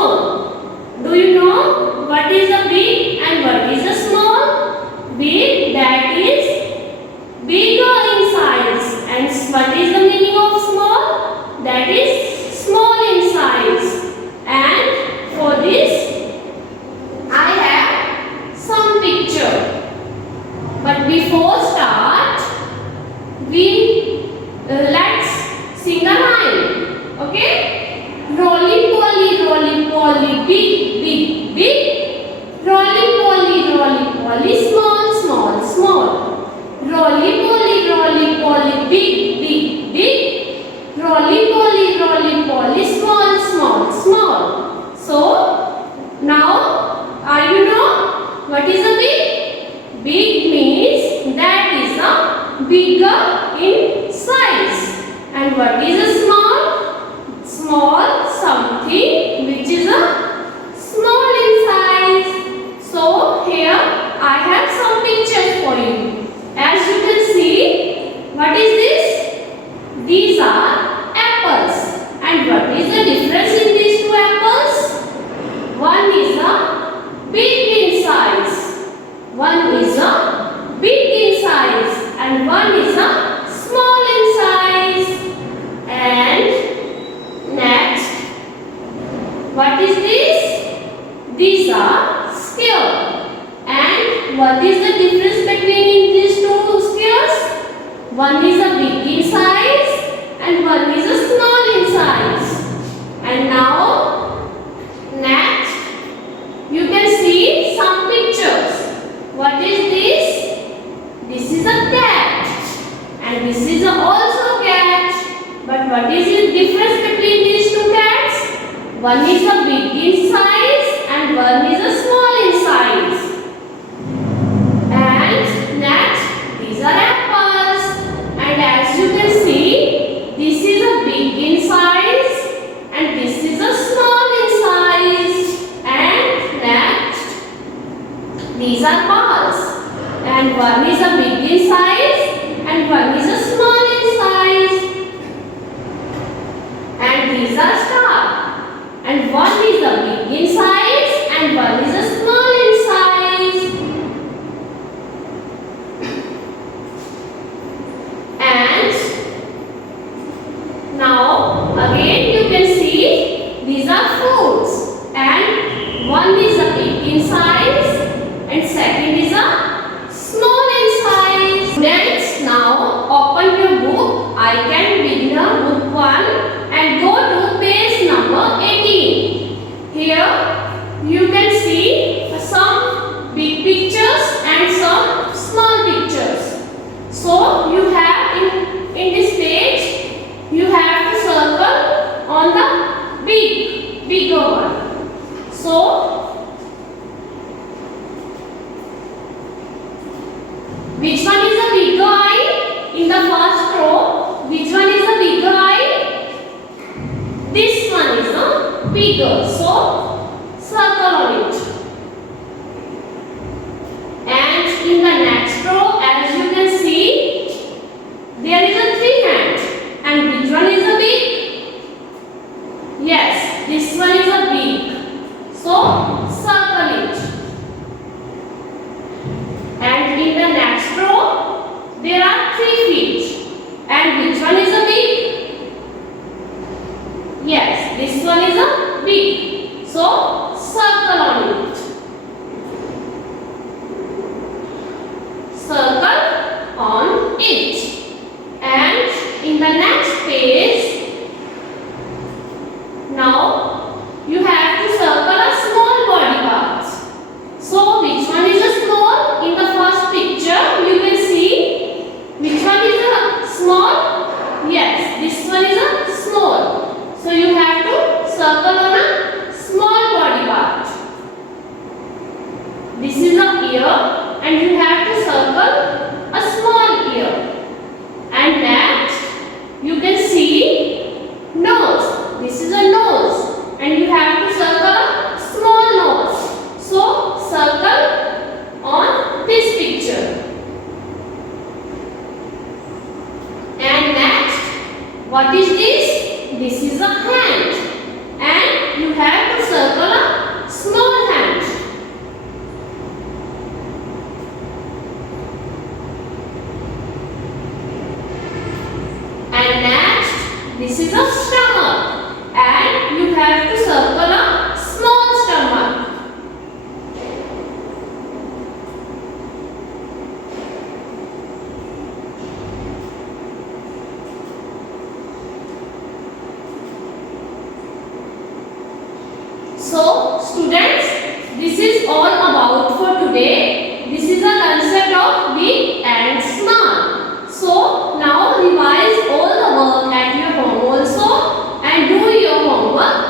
small. Do you know what is a big and what is a small? Big, that is bigger in size. And what is the meaning of small? That is small in size. And for this I have some picture. But before start, let's sing a rhyme. Okay? Roly poly, big, big, big. Roly poly, small, small, small. Roly poly, big, big, big. Roly poly, small, small, small. So now, are you know what is a big? Big means that is a bigger in size. And what is a small? Small, something which is a small in size. So here I have some pictures for you. As you can see, what is this? These are apples. And what is the difference in these two apples? One is a big in size. One is a big in size and one is a small in size. And next, what is this? These are square. And what is the difference between these two squares? One is a big in size and one is a small in size. And now, next, you can see some pictures. What is this? This is a cat. And this is also cat. But what is the difference between these two cats? One is a big in size and one is a small in size. And next, these are apples. And as you can see, this is a big in size and this is a small in size. And next, these are balls. And one is a big in size and one is a small in size. And these are stars. And one is a big in size and one is a small in size. And now again you can see these are fruits. And one is a big in size and second is a small in size. Students, now open your book. I can beginner book 1 and go to page number 18. Here you can see some big pictures and some small pictures. So you have in this page you have to circle on the bigger one. So which one is the bigger eye? In the first row, which one is the bigger eye? This one is the bigger. So, circle on it. And in the next row, as you can see, there is a 3 hand. And which one is the big? Yes, this one is a big. So, circle it. And in the next row, there are 3 feet. And which one is a big? Yes, this one is a big. So So students, this is all about for today. This is a concept of big and small. So now revise all the work at your home also and do your homework